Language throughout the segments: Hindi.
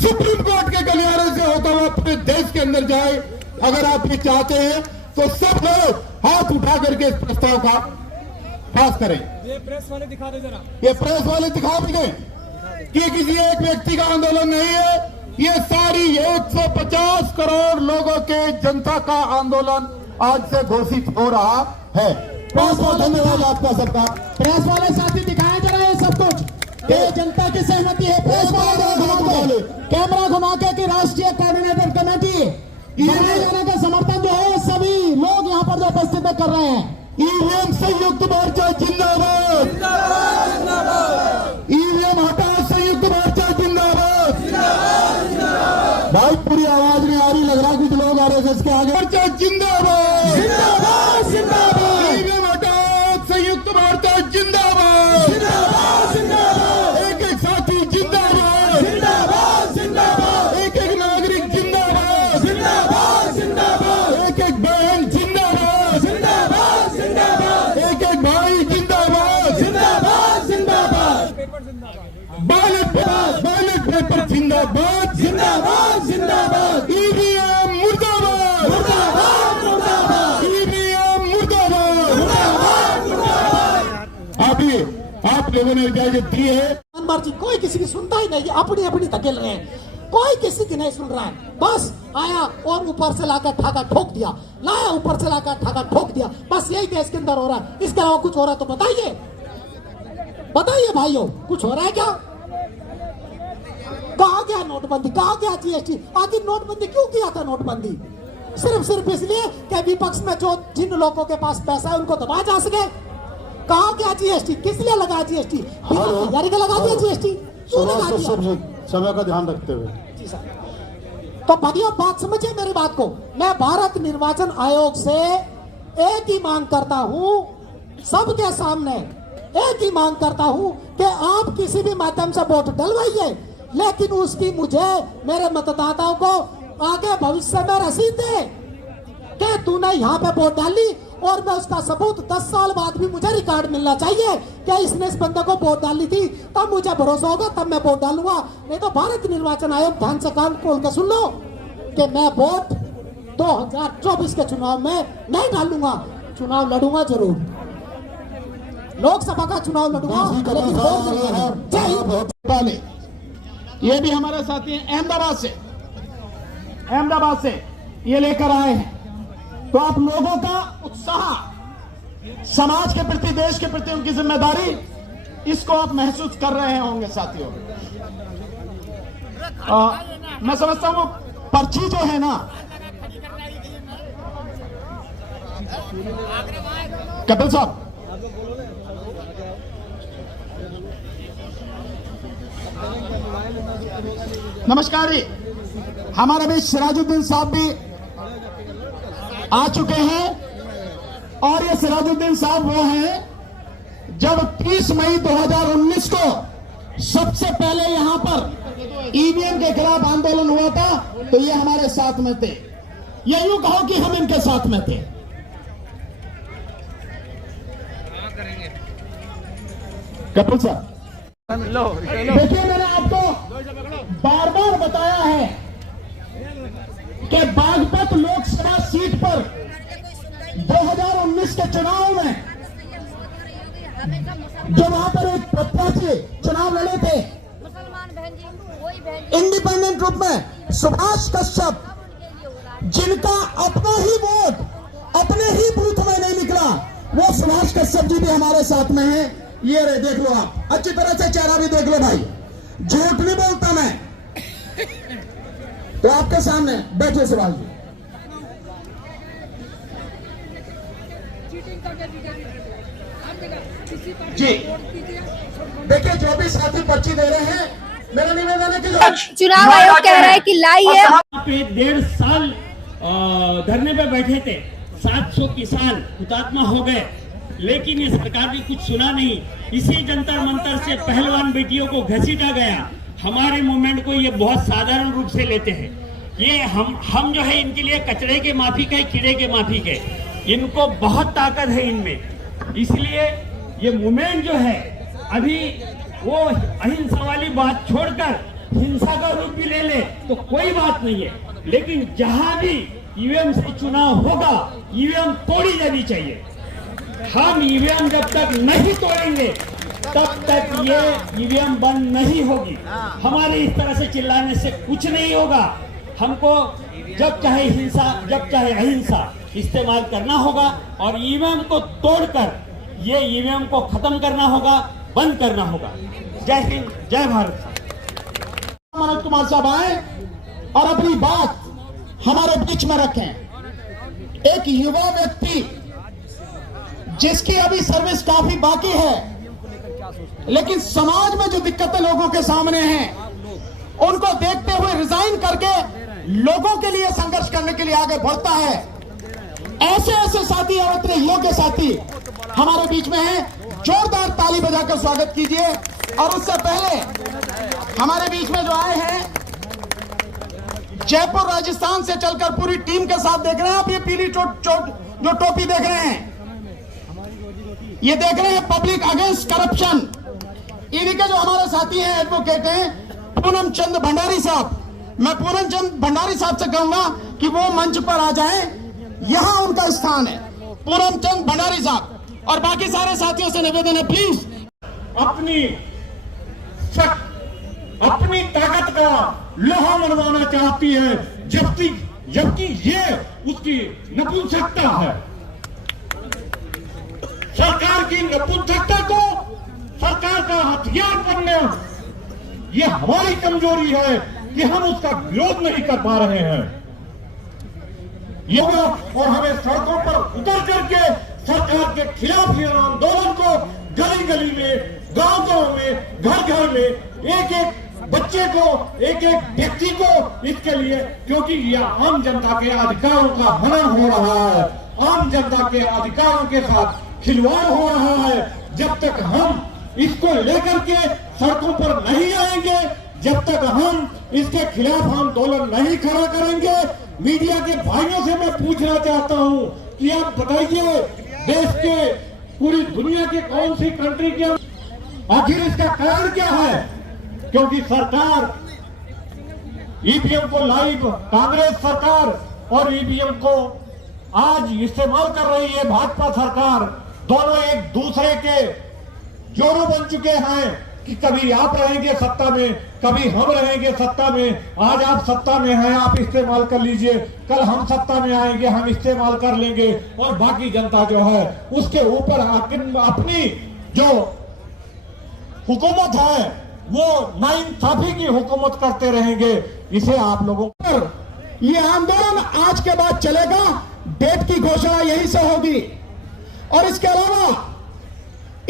सुप्रीम कोर्ट के गलियारे से होता हुआ अपने देश के अंदर जाए। अगर आप ये चाहते हैं तो सब लोग हाथ उठा करके इस प्रस्ताव का पास करें। ये प्रेस वाले दिखा दे जरा, ये प्रेस वाले दिखा भी दें कि ये किसी एक व्यक्ति का आंदोलन नहीं है, ये सारी 150 करोड़ लोगों के जनता का आंदोलन आज से घोषित हो रहा है। बहुत बहुत धन्यवाद आपका सबका। प्रेस वाले साथी दिखाएं जरा ये सब कुछ, ये जनता की सहमति है। प्रेस वाले कैमरा घुमा के कि राष्ट्रीय कोऑर्डिनेटर कमेटी जाने का समर्थन जो है सभी लोग यहाँ पर जो उपस्थित कर रहे हैं। ईवीएम संयुक्त मोर्चा जिंदाबाद, ईवीएम हटाओ संयुक्त मोर्चा जिंदाबाद। भाई पूरी आवाज नहीं आ रही, लग रहा कुछ लोग आरएसएस के आगे। मोर्चा जिंदाबाद, जिंदाबाद जिंदाबाद, ईवीएम हटाओ संयुक्त मोर्चा जिंदाबाद, जिंदाबाद जिंदाबाद, एक एक साथी जिंदाबाद, जिंदाबाद जिंदाबाद, एक एक नागरिक जिंदाबाद, जिंदाबाद जिंदाबाद, एक एक बहन जिंदाबाद, जिंदाबाद जिंदाबाद, एक एक भाई जिंदाबाद, जिंदाबाद जिंदाबाद, बैलेट पेपर जिंदाबाद, जिंदाबाद जिंदाबाद, ईवीएम मुर्दाबाद, मुर्दाबाद मुर्दाबाद, ईवीएम मुर्दाबाद। अभी आप लोगों ने इजाजत दी है। मर्जी, कोई किसी की सुनता ही नहीं, अपनी अपनी धकेल रहे हैं, कोई किसी की नहीं सुन रहा है। बस आया और ऊपर से लाकर ठाका ठोक दिया, लाया ऊपर से लाकर ठाका ठोक दिया। बस यही देश के अंदर हो रहा है, इसके अलावा कुछ हो रहा है तो बताइए, बताइए भाइयों, कुछ हो रहा है क्या? कहा गया नोटबंदी, कहा गया जीएसटी? आखिर नोटबंदी क्यों किया था? नोटबंदी सिर्फ इसलिए कि विपक्ष में जो जिन लोगों के पास पैसा है उनको दबाया जा सके। कहा गया जीएसटी, किस लिए लगा जीएसटी? तैयारी का लगा दिया जीएसटी, क्यों लगा दिया? समय का ध्यान रखते हुए। तो भाइयों बात समझिए मेरी बात को। मैं भारत निर्वाचन आयोग से एक ही मांग करता हूं, सबके सामने एक ही मांग करता हूं कि आप किसी भी माध्यम से वोट डलवाइए, लेकिन उसकी मुझे, मेरे मतदाताओं को आगे भविष्य में रसीद दे कि तूने यहाँ पे वोट डाली, और मैं उसका सबूत 10 साल बाद भी मुझे रिकॉर्ड मिलना चाहिए कि इसने इस बंदे को वोट डाली थी, तब मुझे भरोसा होगा, तब मैं वोट डालूंगा। नहीं तो भारत निर्वाचन आयोग ध्यान से कान खोल कर सुन लो कि मैं वोट 2024 के चुनाव में नहीं डालूंगा। चुनाव लड़ूंगा जरूर, लोकसभा का चुनाव लड़ूंगा, लेकिन वोट जरूर। जय हिंद। ये भी हमारे साथी हैं अहमदाबाद से ये लेकर आए हैं। तो आप लोगों का उत्साह, समाज के प्रति, देश के प्रति उनकी जिम्मेदारी, इसको आप महसूस कर रहे होंगे साथियों। मैं समझता हूं पर्ची जो है ना, कपिल साहब, नमस्कार जी, हमारे भी सिराजुद्दीन साहब भी आ चुके हैं। और ये सिराजुद्दीन साहब वो हैं जब 30 मई 2019 को सबसे पहले यहां पर ईवीएम के खिलाफ आंदोलन हुआ था, तो ये हमारे साथ में थे। ये यूं कहो कि हम इनके साथ में थे। कपिल साहब, देखिए मैंने आपको बार बार बताया है कि बागपत लोकसभा सीट पर 2019 के चुनाव में जो वहां पर एक प्रत्याशी चुनाव लड़े थे इंडिपेंडेंट रूप में, सुभाष कश्यप, जिनका अपना ही वोट अपने ही बूथ में नहीं निकला, वो सुभाष कश्यप जी भी हमारे साथ में हैं। ये रहे, देख लो आप, अच्छी तरह से चेहरा भी देख लो भाई, झूठ नहीं बोलता मैं। तो आपके सामने बैठे सवाल जी, देखिए जो भी साथी पर्ची दे रहे हैं, मेरा निवेदन है कि चुनाव आयोग कह रहा है कि लाई है। 1.5 साल धरने पे बैठे थे, 700 किसान हुतात्मा हो गए, लेकिन ये सरकार ने कुछ सुना नहीं। इसी जंतर मंतर से पहलवान बेटियों को घसीटा गया। हमारे मूवमेंट को ये बहुत साधारण रूप से लेते हैं। ये हम जो है इनके लिए कचरे के माफिक है, कीड़े के माफिक है। इनको बहुत ताकत है इनमें, इसलिए ये मूवमेंट जो है अभी वो अहिंसा वाली बात छोड़कर हिंसा का रूप भी ले ले तो कोई बात नहीं है, लेकिन जहां भी ईवीएम से चुनाव होगा ईवीएम तोड़ी जानी चाहिए। हम ईवीएम जब तक नहीं तोड़ेंगे तब तक ये ईवीएम बंद नहीं होगी। हमारे इस तरह से चिल्लाने से कुछ नहीं होगा। हमको जब चाहे हिंसा जब चाहे अहिंसा इस्तेमाल करना होगा और ईवीएम को तोड़कर ये ईवीएम को खत्म करना होगा, बंद करना होगा। जय हिंद, जय भारत। मनोज कुमार साहब आए और अपनी बात हमारे बीच में रखें। एक युवा व्यक्ति जिसकी अभी सर्विस काफी बाकी है, लेकिन समाज में जो दिक्कतें लोगों के सामने हैं उनको देखते हुए रिजाइन करके लोगों के लिए संघर्ष करने के लिए आगे बढ़ता है। ऐसे ऐसे साथी और इतने योग्य साथी हमारे बीच में हैं। जोरदार ताली बजाकर स्वागत कीजिए। और उससे पहले हमारे बीच में जो आए हैं, जयपुर राजस्थान से चलकर पूरी टीम के साथ देख रहे हैं आप, ये पीली जो टोपी देख रहे हैं, ये देख रहे हैं पब्लिक अगेंस्ट करप्शन। इन्हीं के जो हमारे साथी हैं, एडवोकेट हैं पूनम चंद भंडारी साहब। मैं पूनम चंद भंडारी साहब से कहूंगा कि वो मंच पर आ जाएं, यहां उनका स्थान है। पूनम चंद भंडारी साहब और बाकी सारे साथियों से निवेदन है, प्लीज। अपनी ताकत का लोहा मनवाना चाहती है, जबकि ये उसकी नपुंसकता है। सरकार की नपुंसकता को सरकार का हथियार बनना, ये हमारी कमजोरी है कि हम उसका विरोध नहीं कर पा रहे हैं। और हमें सड़कों पर उतर करके सरकार के खिलाफ ये आंदोलन को गली गली में, गांव गांव में, घर घर में, एक एक बच्चे को, एक एक व्यक्ति को इसके लिए, क्योंकि यह आम जनता के अधिकारों का हनन हो रहा है, आम जनता के अधिकारों के साथ खिलवाड़ हो रहा है। जब तक हम इसको लेकर के सड़कों पर नहीं आएंगे, जब तक हम इसके खिलाफ आंदोलन नहीं खड़ा करेंगे, मीडिया के भाइयों से मैं पूछना चाहता हूं कि आप बताइए, देश के पूरी दुनिया के कौन सी कंट्री के आखिर इसका कारण क्या है? क्योंकि सरकार ईवीएम को लाइव, कांग्रेस सरकार और ईवीएम को आज इस्तेमाल कर रही है भाजपा सरकार, दोनों एक दूसरे के जोड़ों बन चुके हैं कि कभी आप रहेंगे सत्ता में, कभी हम रहेंगे सत्ता में। आज आप सत्ता में हैं, आप इस्तेमाल कर लीजिए, कल हम सत्ता में आएंगे, हम इस्तेमाल कर लेंगे, और बाकी जनता जो है उसके ऊपर अपनी जो हुकूमत है वो नाइंसाफी की हुकूमत करते रहेंगे। इसे आप लोगों पर ये आंदोलन आज के बाद चलेगा, डेट की घोषणा यहीं से होगी। और इसके अलावा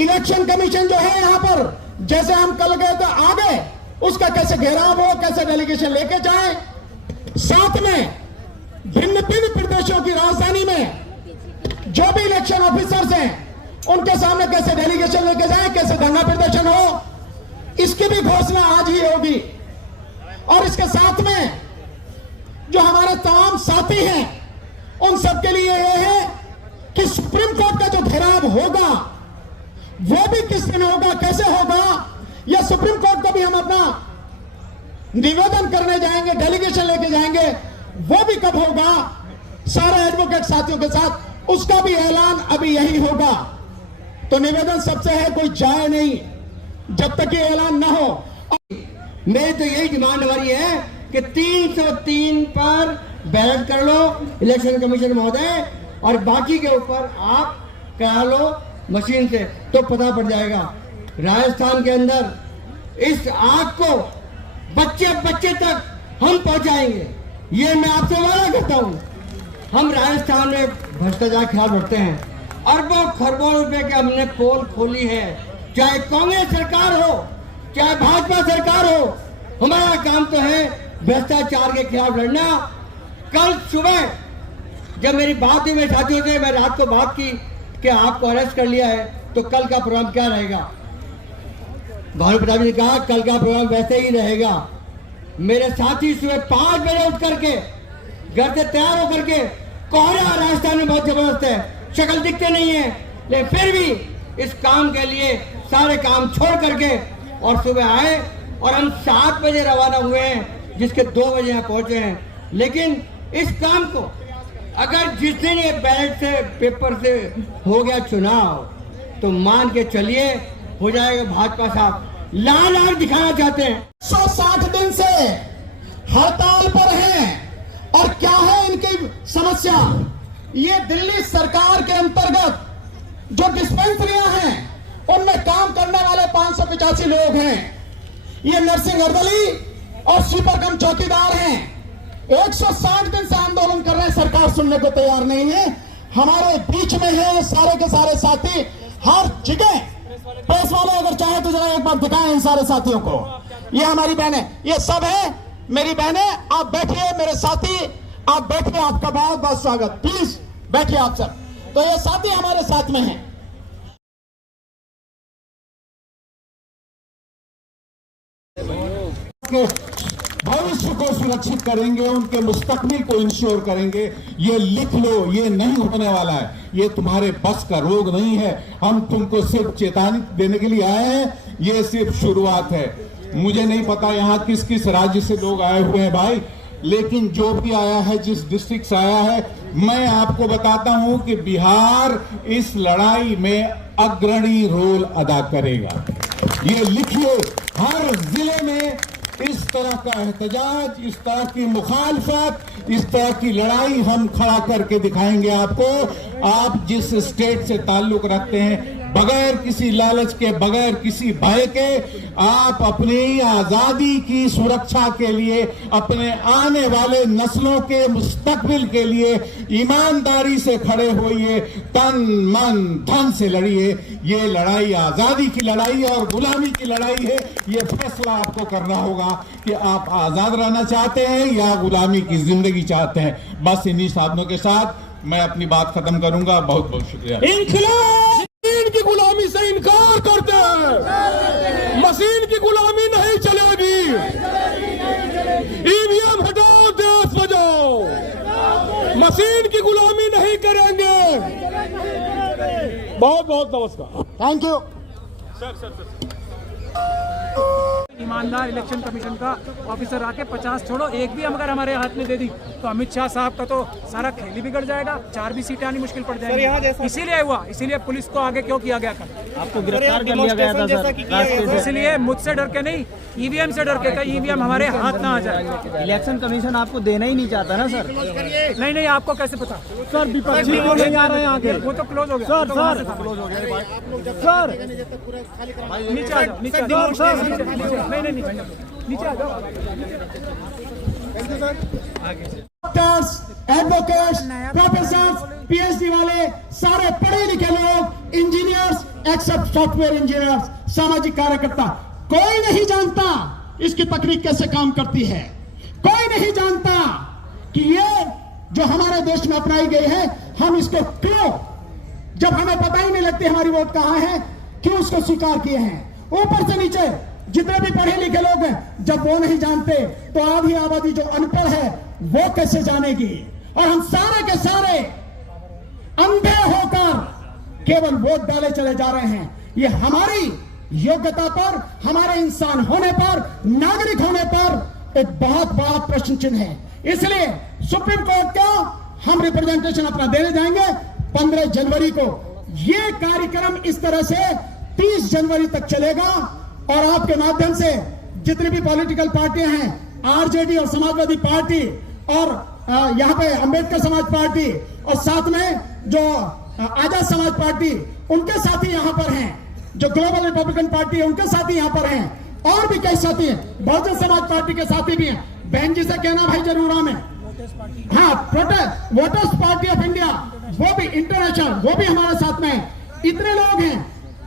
इलेक्शन कमीशन जो है यहां पर, जैसे हम कल गए तो आ गए, उसका कैसे घेराव हो, कैसे डेलीगेशन लेके जाए, साथ में भिन्न भिन्न प्रदेशों की राजधानी में जो भी इलेक्शन ऑफिसर्स हैं उनके सामने कैसे डेलीगेशन लेके जाए, कैसे धरना प्रदर्शन हो, इसकी भी घोषणा आज ही होगी। और इसके साथ में जो हमारे तमाम साथी हैं उन सबके लिए यह है कि सुप्रीम कोर्ट का जो घेराव होगा वो भी किस दिन होगा, कैसे होगा, या सुप्रीम कोर्ट को भी हम अपना निवेदन करने जाएंगे, डेलीगेशन लेके जाएंगे, वो भी कब होगा, सारे एडवोकेट साथियों के साथ उसका भी ऐलान अभी यही होगा। तो निवेदन सबसे है, कोई जाए नहीं जब तक ये ऐलान ना हो। मेरी तो यही डिमांड हमारी है कि 303 पर बैलेट कर लो इलेक्शन कमीशन महोदय, और बाकी के ऊपर आप करा लो मशीन से, तो पता पड़ जाएगा। राजस्थान के अंदर इस आग को बच्चे बच्चे तक हम पहुंचाएंगे, ये मैं आपसे वादा करता हूं। हम राजस्थान में भ्रष्टाचार के खिलाफ लड़ते हैं, अरबों खरबों रुपए की हमने पोल खोली है, चाहे कांग्रेस सरकार हो चाहे भाजपा सरकार हो, हमारा काम तो है भ्रष्टाचार के खिलाफ लड़ना। कल सुबह जब मेरी बात हुई मेरे साथियों से, मैं रात को बात की कि आपको अरेस्ट कर लिया है, तो कल का प्रोग्राम क्या रहेगा? भानु प्रताप जी ने कहा कल का प्रोग्राम वैसे ही रहेगा। मेरे साथी सुबह 5 बजे उठ करके घर से तैयार होकर के, कोहरा राजस्थान में बहुत जबरदस्त है, शक्ल दिखते नहीं है, लेकिन फिर भी इस काम के लिए सारे काम छोड़ करके और सुबह आए और हम 7 बजे रवाना हुए हैं, जिसके 2 बजे यहाँ पहुंचे हैं। लेकिन इस काम को अगर जिस दिन ये बैलेट से पेपर से हो गया चुनाव, तो मान के चलिए हो जाएगा भाजपा साहब लाल आग दिखाना चाहते हैं। 160 दिन से हड़ताल पर हैं और क्या है इनकी समस्या? ये दिल्ली सरकार के अंतर्गत जो डिस्पेंसरियां हैं उनमें काम करने वाले 585 लोग हैं। ये नर्सिंग अर्दली और स्वीपर कम चौकीदार हैं। 160 दिन से आंदोलन कर रहे हैं, सरकार सुनने को तैयार नहीं है। हमारे बीच में है सारे के सारे साथी हर जगह। प्रेस वाले अगर चाहे तो जरा एक बार दिखाएं इन सारे साथियों को। ये हमारी बहनें, ये सब है मेरी बहनें। आप बैठिए मेरे साथी, आप बैठिए, आपका बहुत बहुत स्वागत। प्लीज बैठिए आप सब। तो ये साथी हमारे साथ में हैं। भविष्य को सुरक्षित करेंगे, उनके मुस्तकबिल को इंश्योर करेंगे। ये लिख लो, ये नहीं होने वाला है। ये तुम्हारे बस का रोग नहीं है। हम तुमको सिर्फ चेतावनी देने के लिए आए हैं। ये सिर्फ शुरुआत है। मुझे नहीं पता यहाँ किस किस राज्य से लोग आए हुए हैं भाई, लेकिन जो भी आया है, जिस डिस्ट्रिक्ट से आया है, मैं आपको बताता हूं कि बिहार इस लड़ाई में अग्रणी रोल अदा करेगा। ये लिखिए, हर जिले में इस तरह का एहतजाज, इस तरह की मुखालफत, इस तरह की लड़ाई हम खड़ा करके दिखाएंगे आपको। आप जिस स्टेट से ताल्लुक रखते हैं, बगैर किसी लालच के, बगैर किसी भय के, आप अपनी आजादी की सुरक्षा के लिए, अपने आने वाले नस्लों के मुस्तकबिल के लिए ईमानदारी से खड़े होइए, तन मन धन से लड़िए। ये लड़ाई आजादी की लड़ाई और गुलामी की लड़ाई है। ये फैसला आपको करना होगा कि आप आजाद रहना चाहते हैं या गुलामी की जिंदगी चाहते हैं। बस इन्हीं साधनों के साथ मैं अपनी बात खत्म करूंगा। बहुत बहुत शुक्रिया। इंकलाब की गुलामी से इनकार करते हैं। मशीन की गुलामी नहीं चलेगी। ईवीएम हटाओ, देश बचाओ। मशीन की गुलामी नहीं करेंगे। बहुत बहुत नमस्कार। Thank you. ईमानदार इलेक्शन कमीशन का ऑफिसर आके 50 छोड़ो एक भी हम अगर हमारे हाथ में दे दी तो अमित शाह साहब का तो सारा खेल ही बिगड़ जाएगा। 4 भी सीटें आनी मुश्किल पड़ जाएगी। इसीलिए हुआ, इसीलिए पुलिस को आगे क्यों किया गया कल? आपको गिरफ्तार कर लिया गया था सर। इसलिए मुझसे डर के नहीं, ईवीएम से डर के। ईवीएम हमारे हाथ ना आ जाए। इलेक्शन कमीशन आपको देना ही नहीं चाहता ना सर। नहीं, आपको कैसे पता सर? विपक्षी बोल रहे हैं आगे। वो तो क्लोज हो गया सर। नीचे आ जाओ, नीचे नहीं, नीचे आ जाओ। डॉक्टर्स, एडवोकेट्स, प्रोफेसर्स, पीएचडी वाले, सारे पढ़े लिखे लोग, इंजीनियर्स, एक्सेप्ट सॉफ्टवेयर इंजीनियर्स, सामाजिक कार्यकर्ता, कोई नहीं जानता इसकी तकनीक कैसे काम करती है। कोई नहीं जानता कि ये जो हमारे देश में अपनाई गई है, हम इसको क्यों, जब हमें पता ही नहीं लगती हमारी वोट कहां है, क्यों उसको स्वीकार किए हैं। ऊपर से नीचे जितने भी पढ़े लिखे लोग हैं, जब वो नहीं जानते तो आधी आबादी जो अनपढ़ है वो कैसे जानेगी। और हम सारे के सारे अंधे होकर केवल वोट डाले चले जा रहे हैं। ये हमारी योग्यता पर, हमारे इंसान होने पर, नागरिक होने पर एक बहुत बड़ा प्रश्न चिन्ह है। इसलिए सुप्रीम कोर्ट को हम रिप्रेजेंटेशन अपना देने जाएंगे 15 जनवरी को। ये कार्यक्रम इस तरह से 30 जनवरी तक चलेगा और आपके माध्यम से जितनी भी पॉलिटिकल पार्टियां हैं, आरजेडी और समाजवादी पार्टी और यहाँ पे अंबेडकर समाज पार्टी और साथ में जो आजाद समाज पार्टी, उनके साथी यहाँ पर हैं, जो ग्लोबल रिपब्लिकन पार्टी है उनके साथी यहाँ पर हैं, और भी कई साथी हैं, बहुजन समाज पार्टी के साथी भी हैं। बहन जी से कहना भाई जरूर हमें, हाँ, protest voters party of India, वो भी इंटरनेशनल, वो भी हमारे साथ में है। इतने लोग हैं,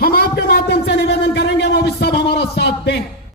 हम आपके माध्यम से निवेदन करेंगे वो भी सब हमारा साथ दें।